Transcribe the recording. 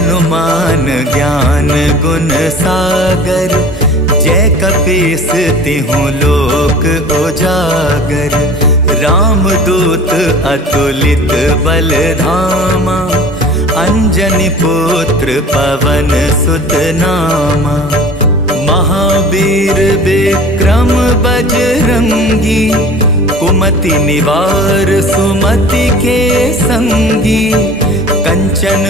हनुमान ज्ञान गुण सागर, जय कपीस तिहुँ लोक उजागर। रामदूत अतुलित बल धामा, अंजनी पुत्र पवन सुत नामा। महावीर विक्रम बजरंगी, कुमति निवार सुमति के संगी। कंचन